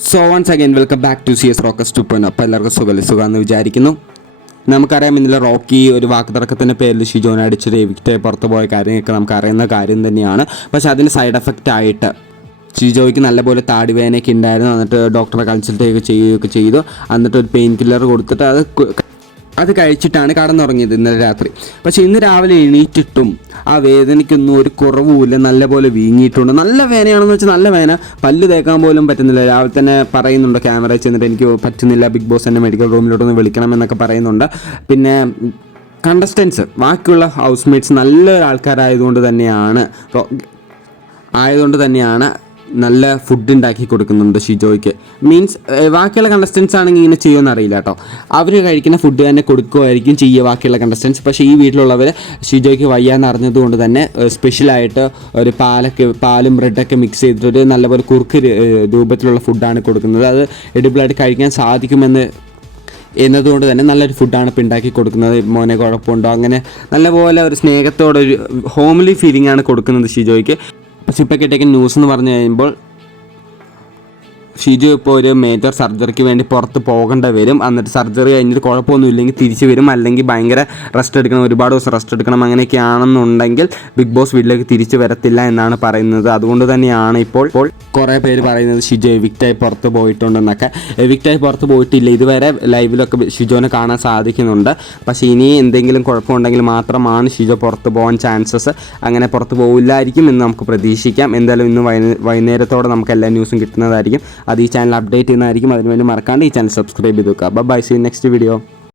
So once again welcome back to CS rocks 2.0. അപ്പോൾ എല്ലാവർക്കും സുഖമെന്ന് വിചാരിക്കുന്നു. നമുക്കറിയാം ഇന്നലെ റോക്കി ഒരു വാക്ക് തർക്കത്തിൻ്റെ പേരിൽ ഷിജോനെ അടിച്ചൊരു എവിക്റ്റ് പുറത്ത് പോയ കാര്യങ്ങളൊക്കെ നമുക്കറിയുന്ന കാര്യം തന്നെയാണ്. പക്ഷേ അതിന് സൈഡ് എഫക്റ്റ് ആയിട്ട് ഷിജോയ്ക്ക് നല്ലപോലെ താടിവേദനയൊക്കെ ഉണ്ടായിരുന്നു. എന്നിട്ട് ഡോക്ടറെ കൺസൾട്ട് ചെയ്യുകയൊക്കെ ചെയ്തു. എന്നിട്ട് ഒരു പെയിൻ കില്ലർ കൊടുത്തിട്ട് അത് കഴിച്ചിട്ടാണ് കടന്നുറങ്ങിയത് ഇന്നലെ രാത്രി. പക്ഷേ ഇന്ന് രാവിലെ എണീറ്റിട്ടും ആ വേദനയ്ക്കൊന്നും ഒരു കുറവുമില്ല, നല്ലപോലെ വീങ്ങിയിട്ടുണ്ട്. നല്ല വേദനയാണെന്ന് വെച്ചാൽ നല്ല വേദന, പല്ല് തേക്കാൻ പോലും പറ്റുന്നില്ല. രാവിലെ തന്നെ പറയുന്നുണ്ട് ക്യാമറ ചെന്നിട്ട് എനിക്ക് പറ്റുന്നില്ല, ബിഗ് ബോസ് എന്നെ മെഡിക്കൽ റൂമിലോട്ടൊന്ന് വിളിക്കണമെന്നൊക്കെ പറയുന്നുണ്ട്. പിന്നെ കണ്ടസ്റ്റൻസ് ബാക്കിയുള്ള ഹൗസ് മേറ്റ്സ് നല്ല ആൾക്കാരായതുകൊണ്ട് തന്നെയാണ് നല്ല ഫുഡ് ഉണ്ടാക്കി കൊടുക്കുന്നുണ്ട് ഷിജോയ്ക്ക്. മീൻസ് ബാക്കിയുള്ള കണ്ടസ്റ്റൻസ് ആണെങ്കിൽ ഇങ്ങനെ ചെയ്യുമെന്ന് അറിയില്ല കേട്ടോ. അവർ കഴിക്കുന്ന ഫുഡ് തന്നെ കൊടുക്കുമായിരിക്കും ചെയ്യുക ബാക്കിയുള്ള കണ്ടസ്റ്റൻസ്. പക്ഷേ ഈ വീട്ടിലുള്ളവർ ഷിജോയ്ക്ക് വയ്യാന്ന് അറിഞ്ഞതുകൊണ്ട് തന്നെ സ്പെഷ്യലായിട്ട് ഒരു പാലും ബ്രെഡൊക്കെ മിക്സ് ചെയ്തിട്ടൊരു നല്ലപോലെ കുറുക്ക് രൂപത്തിലുള്ള ഫുഡാണ് കൊടുക്കുന്നത്. അത് എഡിബിളായിട്ട് കഴിക്കാൻ സാധിക്കുമെന്ന് എന്നതുകൊണ്ട് തന്നെ നല്ലൊരു ഫുഡാണ് ഇപ്പോൾ ഉണ്ടാക്കി കൊടുക്കുന്നത്. മോനെ കുഴപ്പമുണ്ടോ, അങ്ങനെ നല്ലപോലെ ഒരു സ്നേഹത്തോടെ ഒരു ഹോംലി ഫീലിംഗ് ആണ് കൊടുക്കുന്നത് ഷിജോയ്ക്ക്. പക്ഷേ ഇപ്പോൾ കിട്ടിയേക്കുന്ന ന്യൂസ് എന്ന് പറഞ്ഞു കഴിയുമ്പോൾ ഷിജു ഇപ്പോൾ ഒരു മേജർ സർജറിക്ക് വേണ്ടി പുറത്ത് പോകേണ്ടി വരും. എന്നിട്ട് സർജറി കഴിഞ്ഞിട്ട് കുഴപ്പമൊന്നും ഇല്ലെങ്കിൽ തിരിച്ച് വരും, അല്ലെങ്കിൽ ഭയങ്കര റെസ്റ്റ് എടുക്കണം, ഒരുപാട് ദിവസം റെസ്റ്റ് എടുക്കണം. അങ്ങനെയൊക്കെയാണെന്നുണ്ടെങ്കിൽ ബിഗ് ബോസ് വീട്ടിലേക്ക് തിരിച്ച് വരത്തില്ല എന്നാണ് പറയുന്നത്. അതുകൊണ്ട് തന്നെയാണ് ഇപ്പോൾ കുറേ പേര് പറയുന്നത് ഷിജു എവിക്റ്റായി പുറത്ത് പോയിട്ടുണ്ടെന്നൊക്കെ. എവിക്റ്റായി പുറത്ത് പോയിട്ടില്ല, ഇതുവരെ ലൈവിലൊക്കെ ഷിജോനെ കാണാൻ സാധിക്കുന്നുണ്ട്. പക്ഷേ ഇനി എന്തെങ്കിലും കുഴപ്പമുണ്ടെങ്കിൽ മാത്രമാണ് ഷിജോ പുറത്ത് പോകാൻ ചാൻസസ്. അങ്ങനെ പുറത്ത് പോകില്ലായിരിക്കും എന്ന് നമുക്ക് പ്രതീക്ഷിക്കാം. എന്തായാലും ഇന്ന് വൈകുന്നേരത്തോടെ നമുക്ക് എല്ലാ ന്യൂസും കിട്ടുന്നതായിരിക്കും. അത് ഈ ചാനൽ അപ്ഡേറ്റ് ചെയ്യുന്നതായിരിക്കും. അതിനുവേണ്ടി മറക്കാണ്ട് ഈ ചാനൽ സബ്സ്ക്രൈബ് ചെയ്ത് വെക്കുക. Bye, see you next video.